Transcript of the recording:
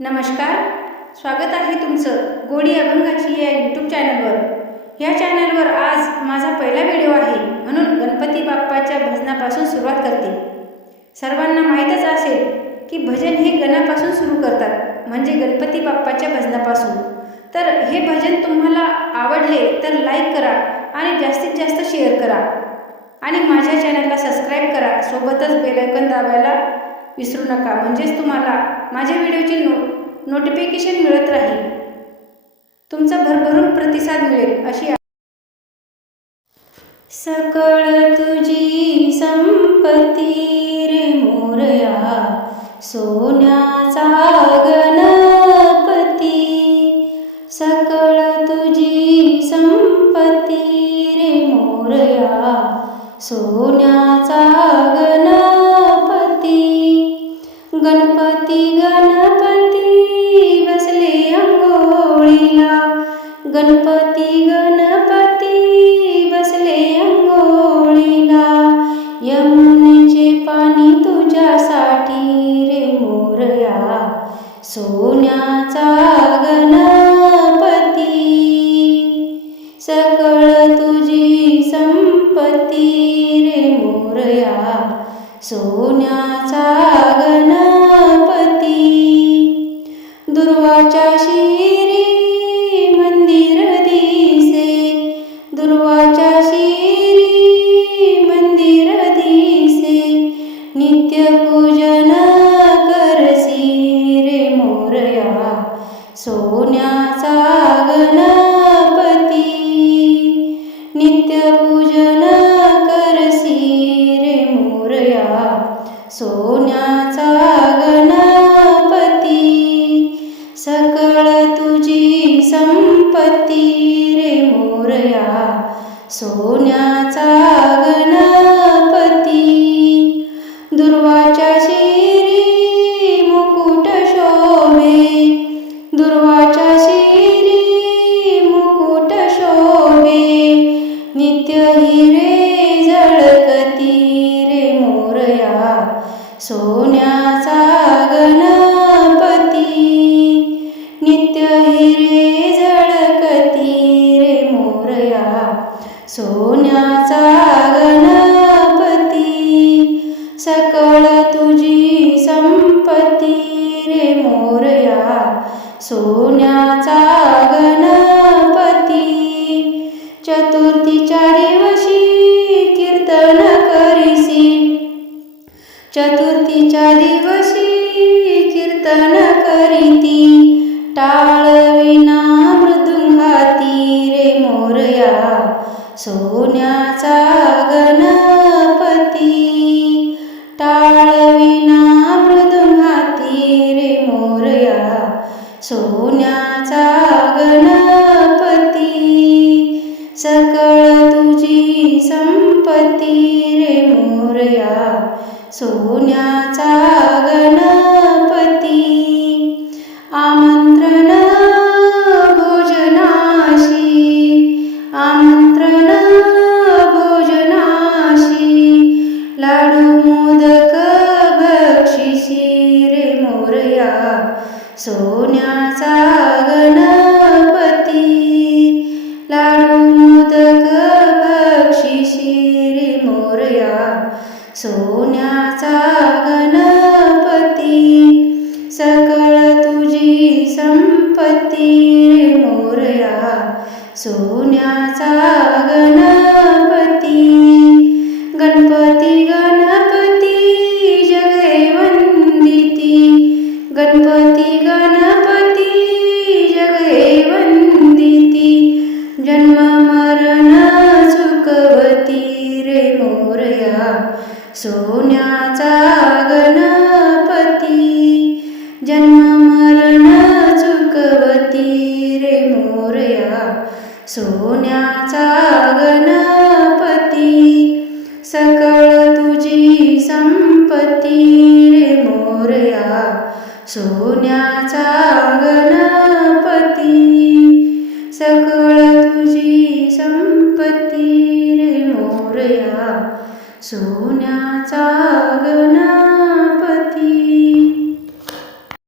नमस्कार, स्वागत आहे तुमचं गोडी अभंगाची या यूट्यूब चॅनलवर. या चॅनलवर आज माझा पहिला व्हिडिओ आहे, म्हणून गणपती बाप्पाच्या भजनापासून सुरुवात करते. सर्वांना माहीतच असेल की भजन हे गणापासून सुरू करतात, म्हणजे गणपती बाप्पाच्या भजनापासून. तर हे भजन तुम्हाला आवडले तर लाईक करा आणि जास्तीत जास्त शेअर करा आणि माझ्या चॅनलला सबस्क्राईब करा. सोबतच बेल आयकॉन दाबायला विसरू नका, म्हणजेच तुम्हाला माझ्या व्हिडिओची नोटिफिकेशन मिळत राहील. तुमचा भरभरून प्रतिसाद मिळेल अशी. सकळ तुझी संपत्ती रे मोरया, सोन्याचा गणपती. सकळ तुझी संपत्ती रे मोरया, सोन्याचा गणपती. गणपती गणपती बसले अंघोळीला, गणपती गणपती बसले अंघोळीला. यमुनेचे पाणी तुझ्यासाठी रे मोरया, सोन्याचा गणपती. सकळ तुझी संपत्ती रे मोरया, सोन्याचा गणपती. दुर्वाच्या शिरी मंदिर दिसे, दुर्वाच्या शिरी मंदिर दिसे. नित्य पूजन करसी रे मोरया, सोन्याचा गणपती. नित्य पूजन करसी रे मोरया, सोन्याचा गणपती. सकळ तुझी संपत्ती रे मोरया, सोन्याचा गणपती. दुर्वाच्या शिरी मुकुट शोभे, दुर्वाच्या शिरी मुकुट शोभे. नित्य हिरे झळकती रे मोरया, सोन्याचा गणपती. नित्य हिरे झळकती रे मोरया, सोन्याचा गणपती. सकळ तुझी संपत्ती रे मोरया, सोन्याचा गणपती. चतुर्थीच्या दिवशी कीर्तन करीसी, चतुर्थीच्या दिवशी कीर्तन करीती. टाळविना मृदुंगाती रे मोरया, सोन्याचा गणपती. टाळविना मृदुंगाती रे मोरया, सोन्याचा गणपती. सकळ तुझी संपत्ती रे मोरया, सोन्याचा गणपती. आमंत्रण भोजनाशी, आमंत्रण भोजनाशी. लाडू मोदक बक्षिसी रे मोरया, सोन्याचा गणपती. लाडू मोदक बक्षिसी रे मोरया, सोन्याचा गणपती. सकळ तुझी संपत्ती रे मोरया, सोन्याचा गणपती. गणपती गणपती जगे वंदिती, गणपती गणपती जगे वंदिती. जन्म मरण चुकवती रे मोरया, सोन्याचा गणपती. जन्म मरण चुकवती रे मोरया, सोन्याचा गणपती. सकळ तुझी संपत्ती रे मोरया, सोन्याचा गणपती. सकळ तुझी संपत्ती रे मोरया, सोन्याचा